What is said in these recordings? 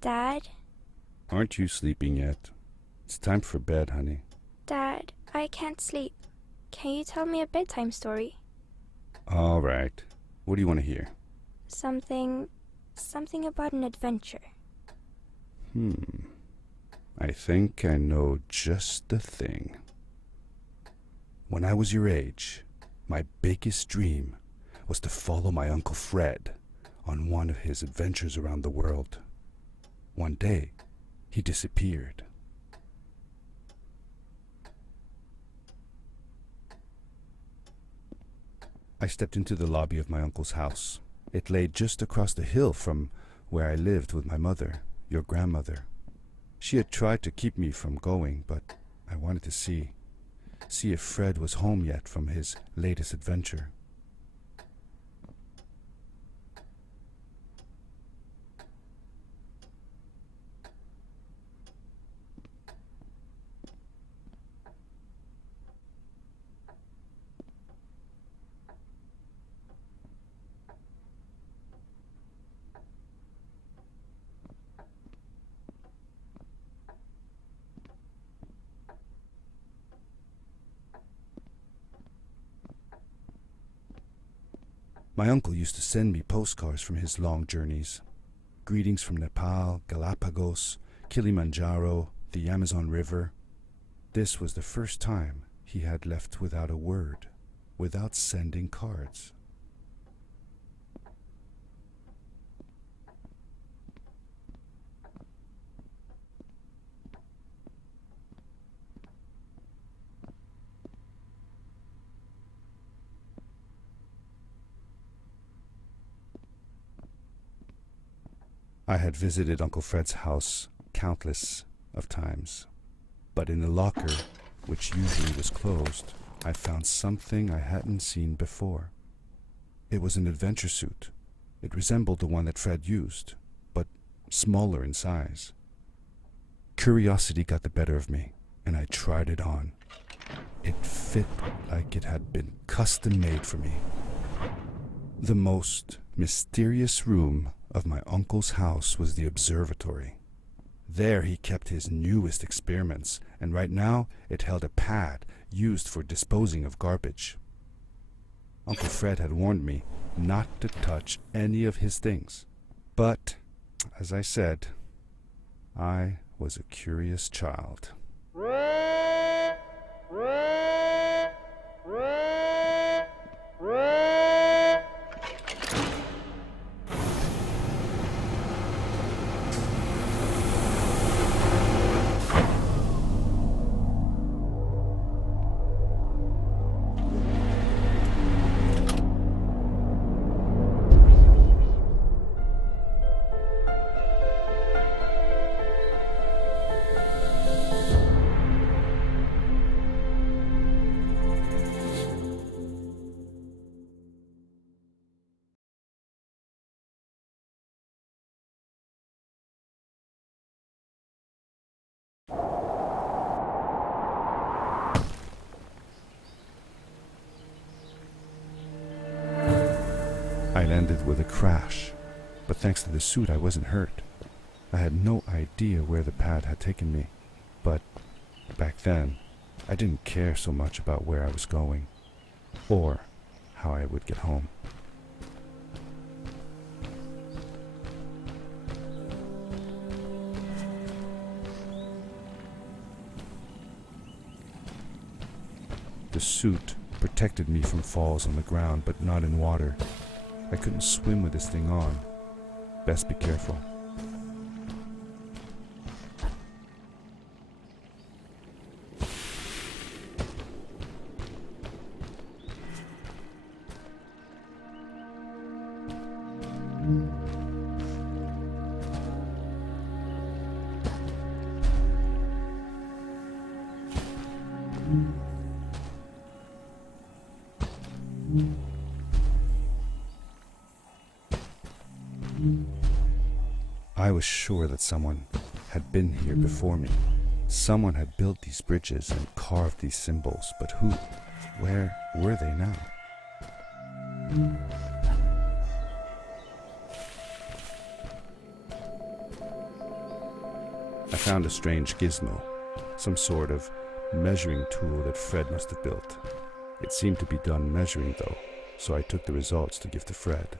Dad? Aren't you sleeping yet? It's time for bed, honey. Dad, I can't sleep. Can you tell me a bedtime story? All right. What do you want to hear? Something about an adventure. I think I know just the thing. When I was your age, my biggest dream was to follow my Uncle Fred on one of his adventures around the world. One day, he disappeared. I stepped into the lobby of my uncle's house. It lay just across the hill from where I lived with my mother, your grandmother. She had tried to keep me from going, but I wanted to see if Fred was home yet from his latest adventure. My uncle used to send me postcards from his long journeys. Greetings from Nepal, Galapagos, Kilimanjaro, the Amazon River. This was the first time he had left without a word, without sending cards. I had visited Uncle Fred's house countless of times, but in the locker, which usually was closed, I found something I hadn't seen before. It was an adventure suit. It resembled the one that Fred used, but smaller in size. Curiosity got the better of me, and I tried it on. It fit like it had been custom made for me. The most mysterious room of my uncle's house was the observatory. There he kept his newest experiments, and right now it held a pad used for disposing of garbage. Uncle Fred had warned me not to touch any of his things. But, as I said, I was a curious child. I landed with a crash, but thanks to the suit I wasn't hurt. I had no idea where the pad had taken me, but back then I didn't care so much about where I was going, or how I would get home. The suit protected me from falls on the ground, but not in water. I couldn't swim with this thing on. Best be careful. I was sure that someone had been here before me. Someone had built these bridges and carved these symbols, but who? Where were they now? I found a strange gizmo, some sort of measuring tool that Fred must have built. It seemed to be done measuring though, so I took the results to give to Fred.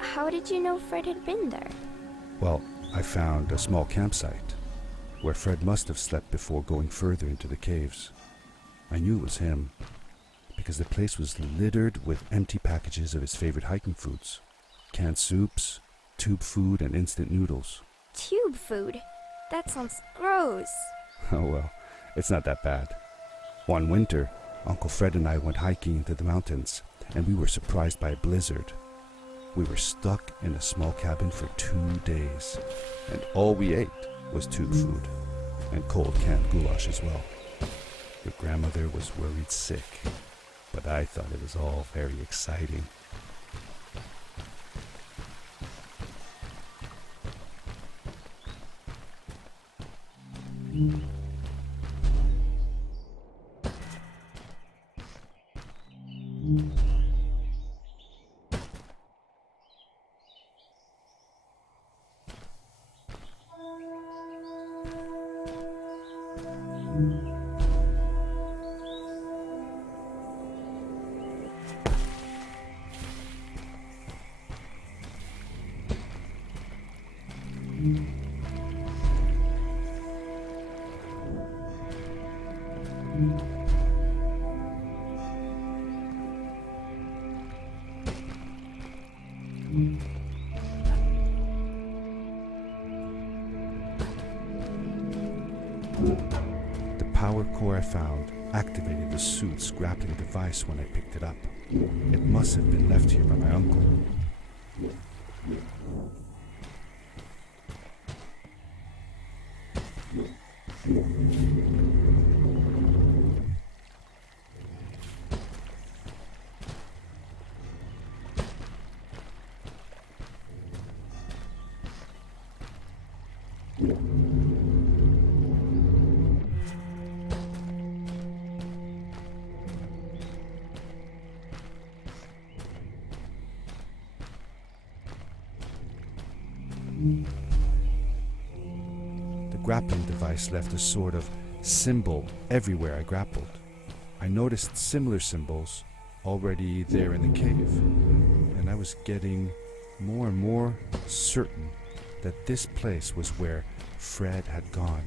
How did you know Fred had been there? Well, I found a small campsite where Fred must have slept before going further into the caves. I knew it was him because the place was littered with empty packages of his favorite hiking foods. Canned soups, tube food, and instant noodles. Tube food? That sounds gross. Oh well, it's not that bad. One winter, Uncle Fred and I went hiking into the mountains, and we were surprised by a blizzard. We were stuck in a small cabin for 2 days, and all we ate was tube food, and cold canned goulash as well. Your grandmother was worried sick, but I thought it was all very exciting. The power core I found activated the suit's grappling device when I picked it up. It must have been left here by my uncle. The grappling device left a sort of symbol everywhere I grappled. I noticed similar symbols already there in the cave, and I was getting more and more certain that this place was where Fred had gone.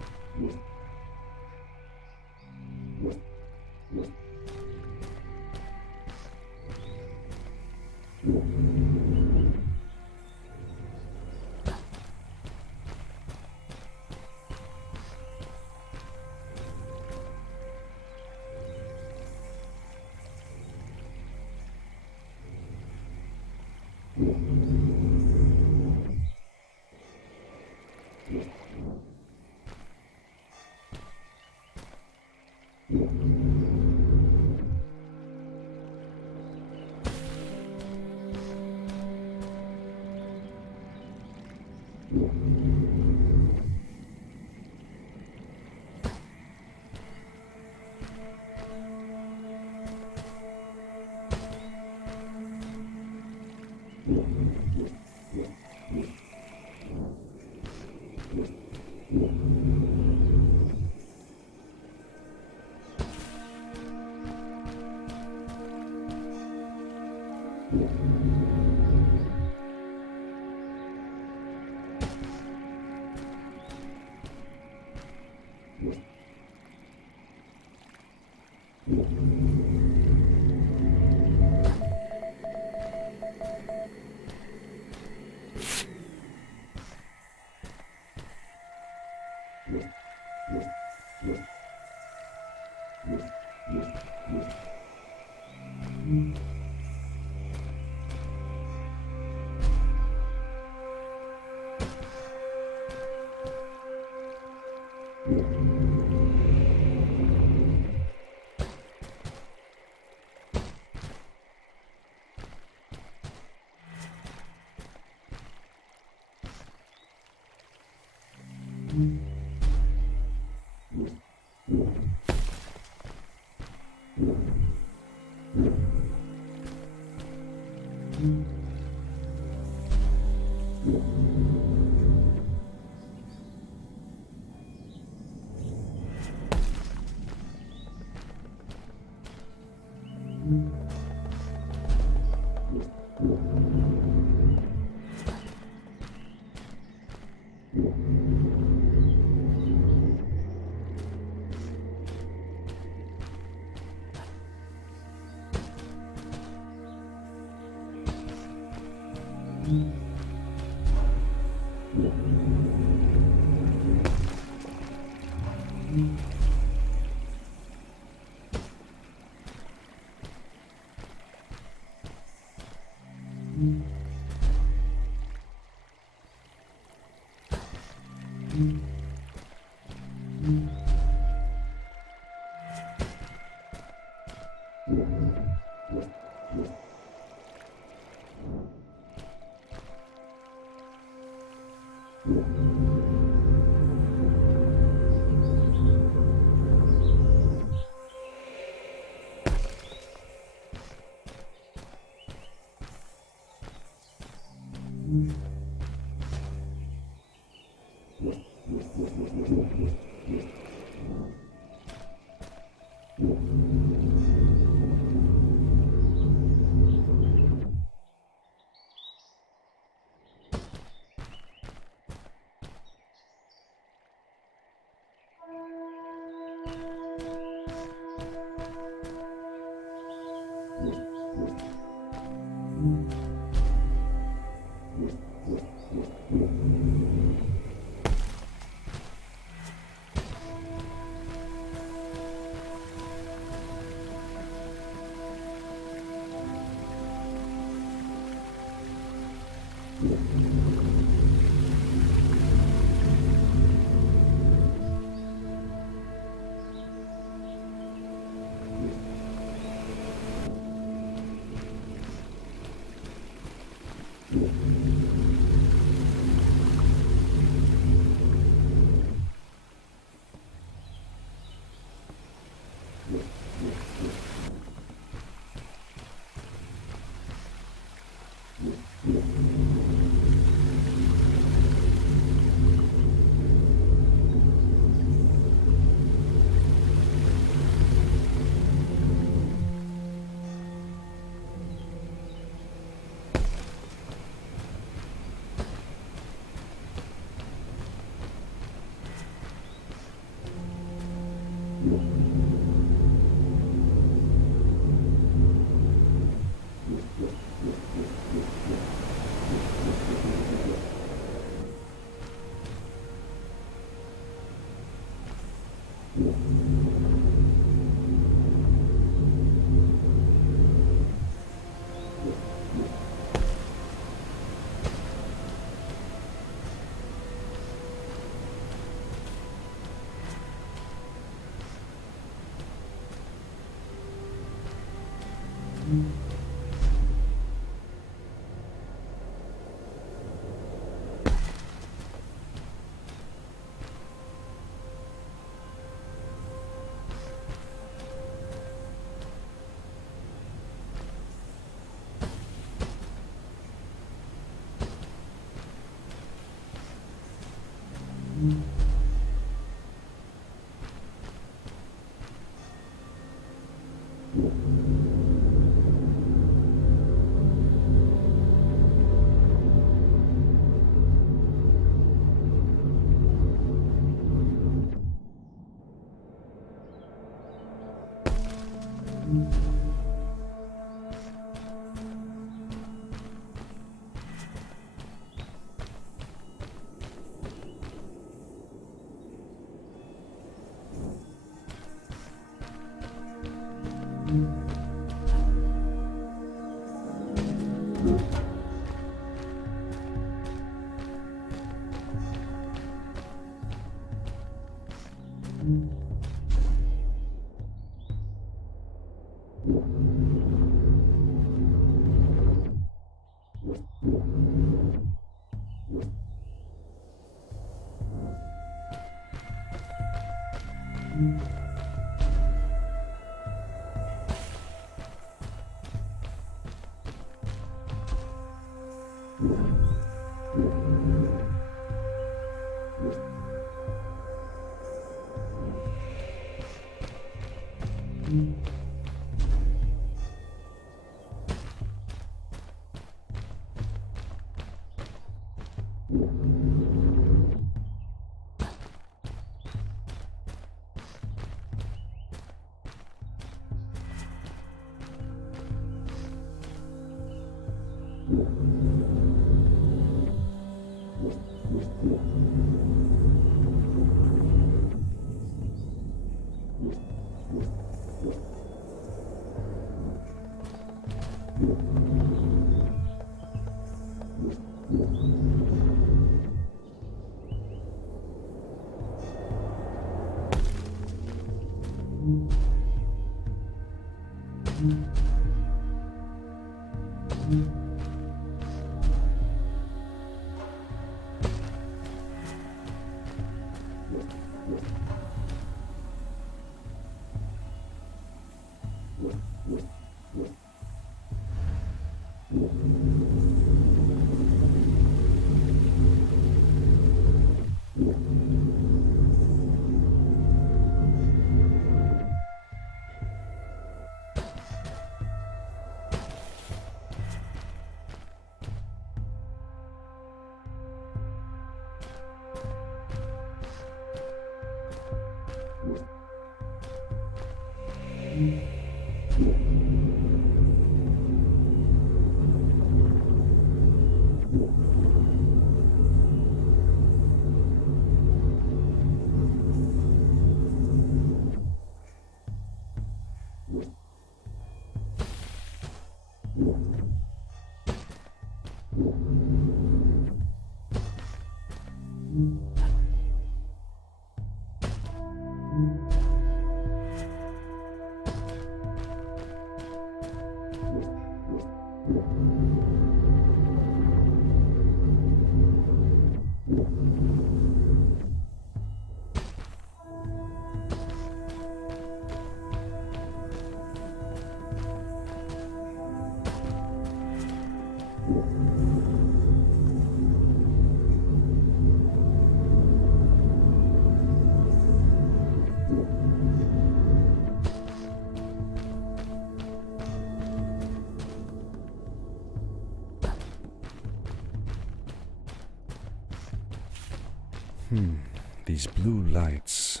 These blue lights.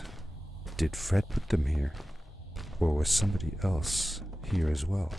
Did Fred put them here? Or was somebody else here as well?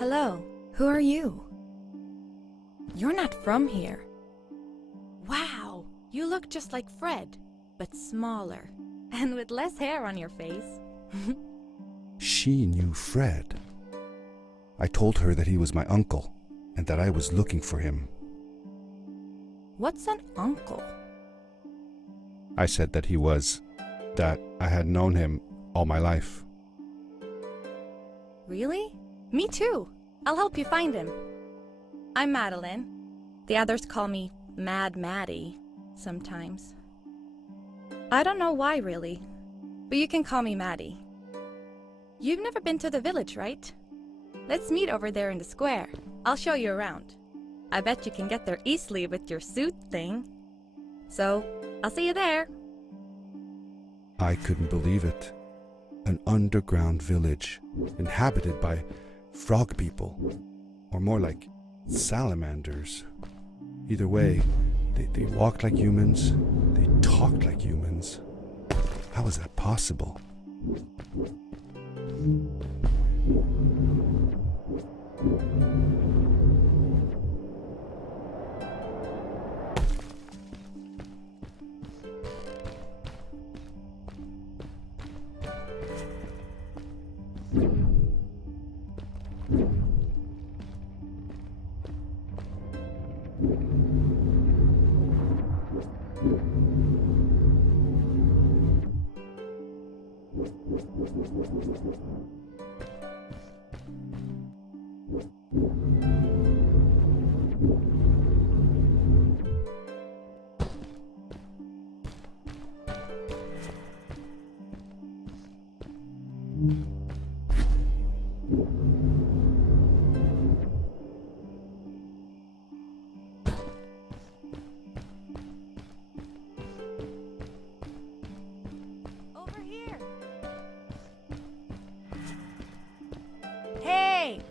Hello, who are you? You're not from here. Wow, you look just like Fred, but smaller, and with less hair on your face. She knew Fred. I told her that he was my uncle, and that I was looking for him. What's an uncle? I said that that I had known him all my life. Really? Me too. I'll help you find him. I'm Madeline. The others call me Mad Maddie sometimes. I don't know why really, but you can call me Maddie. You've never been to the village, right? Let's meet over there in the square. I'll show you around. I bet you can get there easily with your suit thing. So, I'll see you there. I couldn't believe it. An underground village inhabited by frog people, or more like salamanders. Either way, they walked like humans, they talked like humans. How is that possible? Over here! Hey!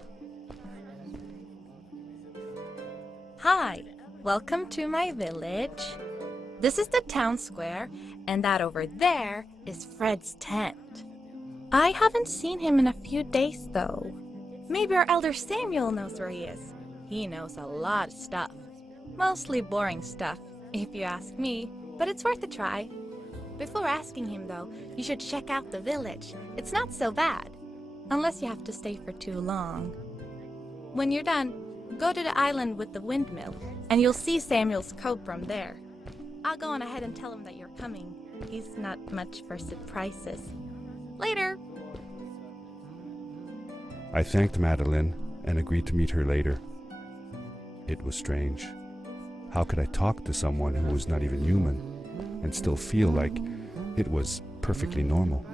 Hi, welcome to my village. This is the town square, and that over there is Fred's tent. I haven't seen him in a few days, though. Maybe our elder Samuel knows where he is. He knows a lot of stuff. Mostly boring stuff, if you ask me, but it's worth a try. Before asking him, though, you should check out the village. It's not so bad, unless you have to stay for too long. When you're done, go to the island with the windmill, and you'll see Samuel's cove from there. I'll go on ahead and tell him that you're coming. He's not much for surprises. Later! I thanked Madeline and agreed to meet her later. It was strange. How could I talk to someone who was not even human and still feel like it was perfectly normal?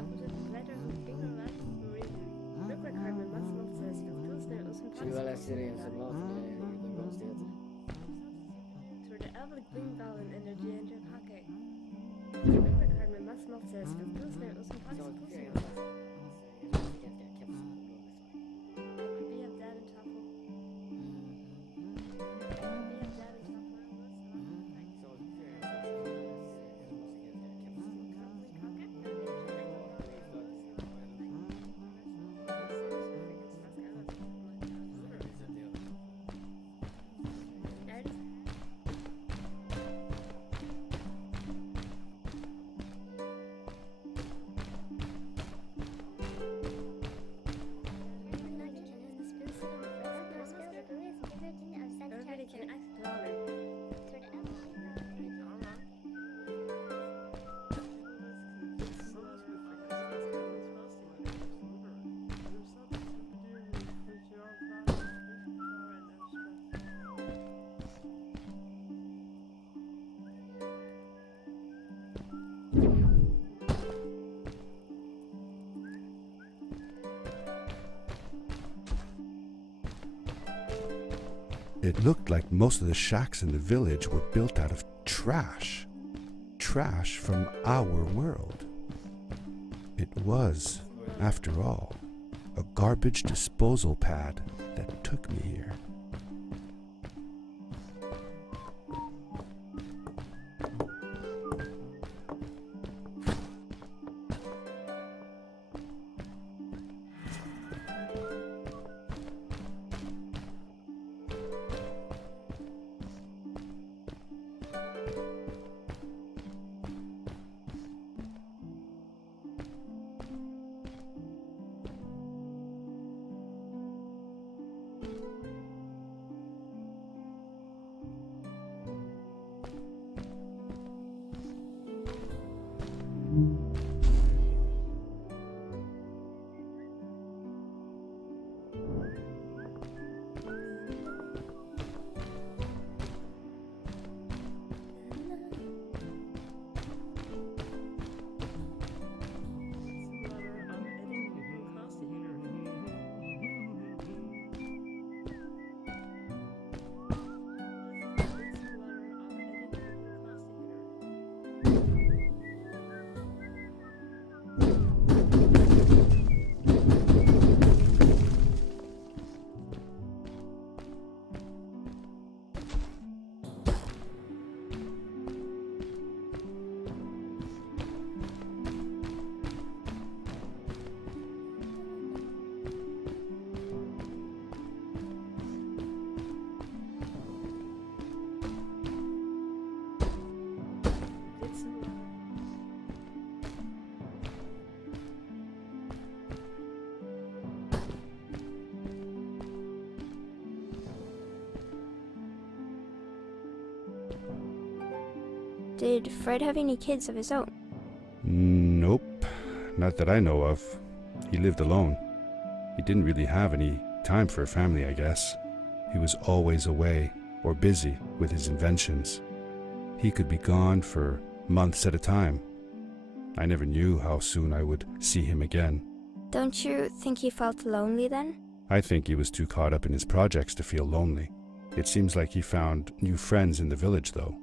It looked like most of the shacks in the village were built out of trash. Trash from our world. It was, after all, a garbage disposal pad that took me here. Did Fred have any kids of his own? Nope, not that I know of. He lived alone. He didn't really have any time for a family, I guess. He was always away or busy with his inventions. He could be gone for months at a time. I never knew how soon I would see him again. Don't you think he felt lonely then? I think he was too caught up in his projects to feel lonely. It seems like he found new friends in the village, though.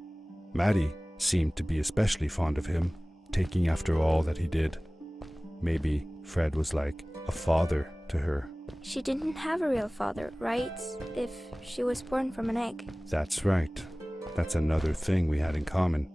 Maddie seemed to be especially fond of him, taking after all that he did. Maybe Fred was like a father to her. She didn't have a real father, right? If she was born from an egg. That's right. That's another thing we had in common.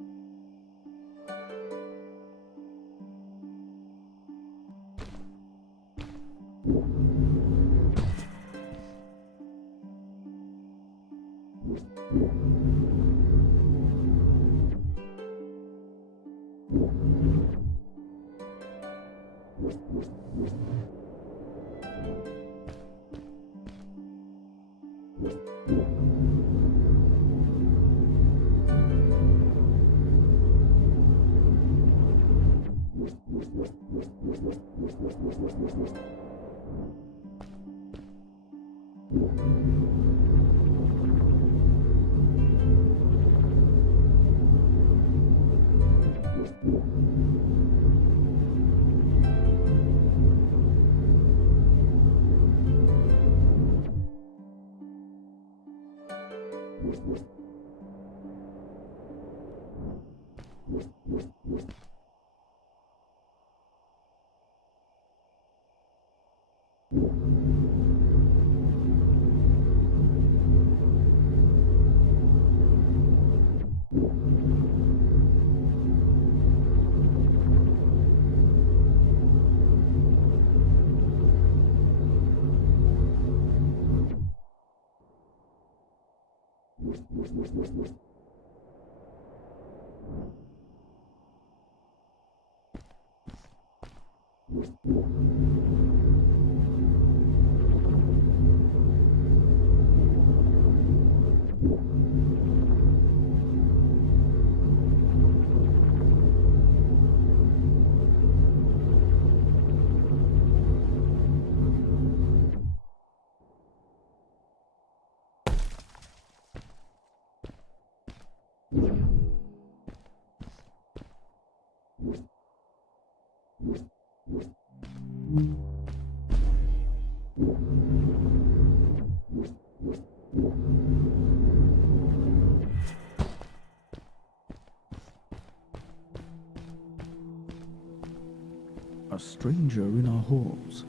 A stranger in our halls.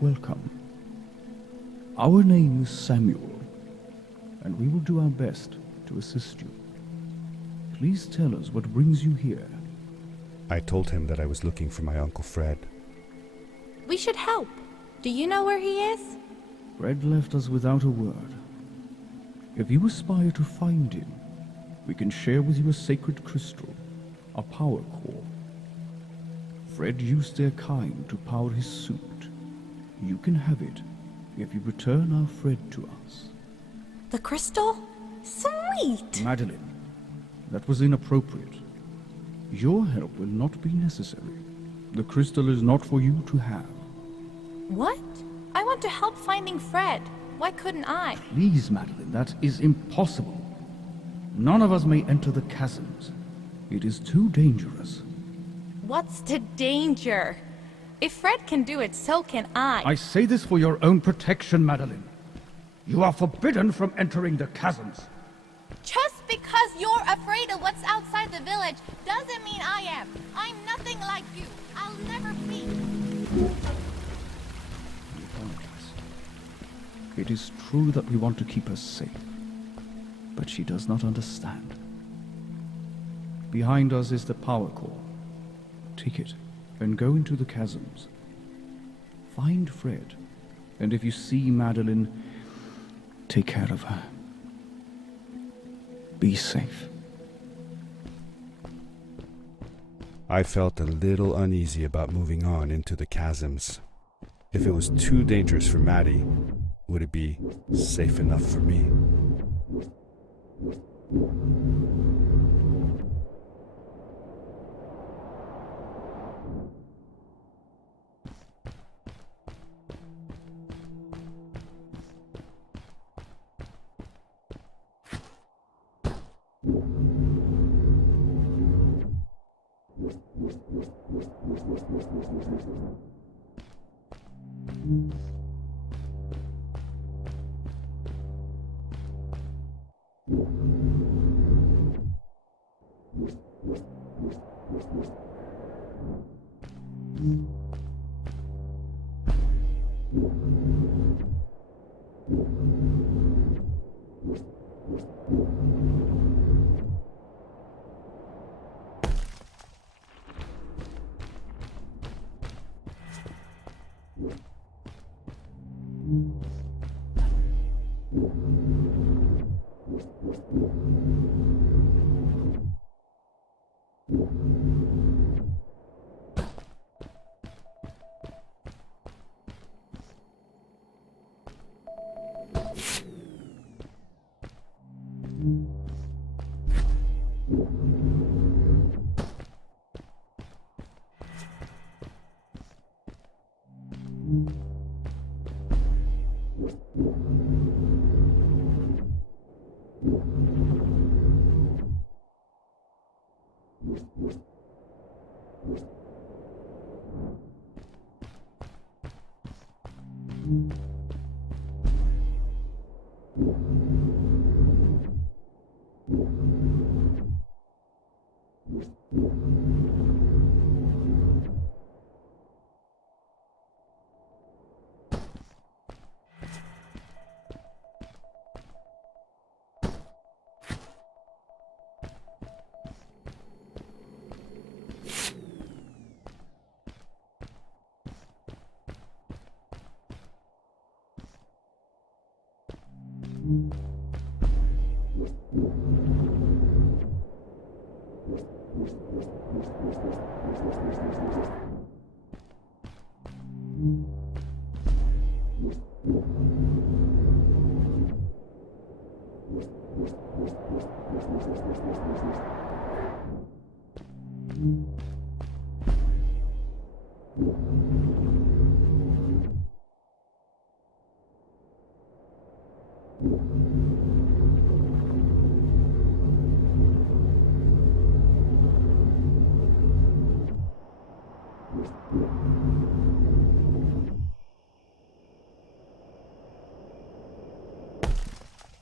Welcome. Our name is Samuel, and we will do our best to assist you. Please tell us what brings you here. I told him that I was looking for my Uncle Fred. We should help. Do you know where he is? Fred left us without a word. If you aspire to find him, we can share with you a sacred crystal, a power core. Fred used their kind to power his suit. You can have it if you return our Fred to us. The crystal? Sweet! Madeline, that was inappropriate. Your help will not be necessary. The crystal is not for you to have. What? I want to help finding Fred. Why couldn't I? Please, Madeline, that is impossible. None of us may enter the chasms. It is too dangerous. What's the danger? If Fred can do it, so can I. I say this for your own protection, Madeline. You are forbidden from entering the chasms. Just because you're afraid of what's outside the village doesn't mean I am. I'm nothing like you. I'll never be. We apologize. It is true that we want to keep her safe, but she does not understand. Behind us is the power core. Take it and go into the chasms. Find Fred, and if you see Madeline, take care of her. Be safe. I felt a little uneasy about moving on into the chasms. If it was too dangerous for Maddie, would it be safe enough for me?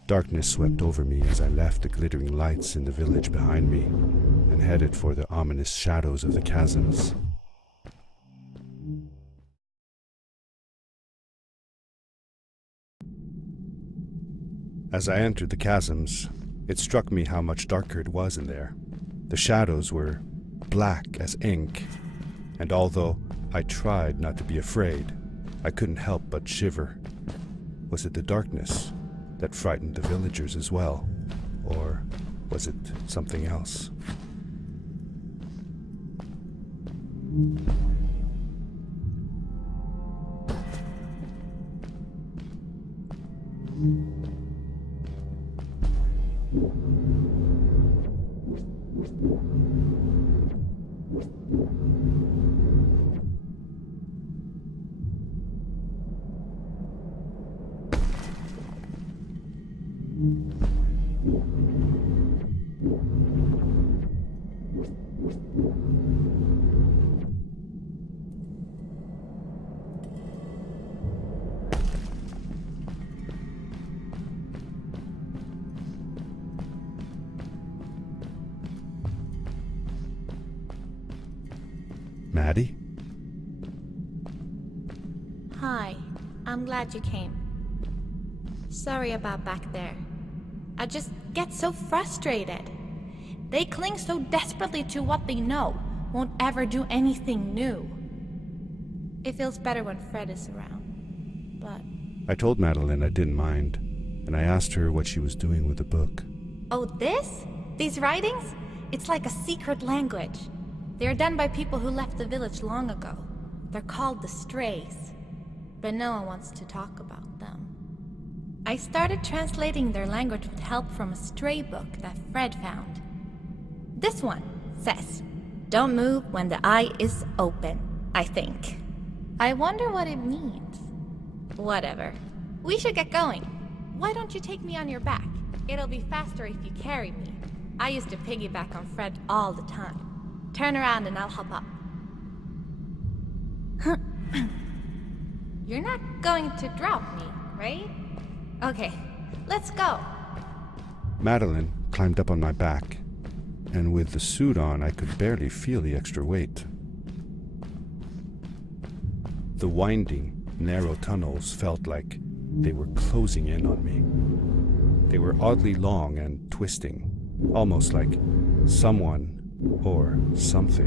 Darkness swept over me as I left the glittering lights in the village behind me and headed for the ominous shadows of the chasms. As I entered the chasms, it struck me how much darker it was in there. The shadows were black as ink, and although I tried not to be afraid, I couldn't help but shiver. Was it the darkness that frightened the villagers as well? Or was it something else? Maddie? Hi, I'm glad you came. Sorry about back there. I just get so frustrated. They cling so desperately to what they know, won't ever do anything new. It feels better when Fred is around, but... I told Madeline I didn't mind, and I asked her what she was doing with the book. Oh, this? These writings? It's like a secret language. They are done by people who left the village long ago. They're called the Strays, but no one wants to talk about them. I started translating their language with help from a stray book that Fred found. This one says, "Don't move when the eye is open," I think. I wonder what it means. Whatever. We should get going. Why don't you take me on your back? It'll be faster if you carry me. I used to piggyback on Fred all the time. Turn around and I'll hop up. You're not going to drop me, right? Okay, let's go. Madeline climbed up on my back, and with the suit on, I could barely feel the extra weight. The winding, narrow tunnels felt like they were closing in on me. They were oddly long and twisting, almost like someone or something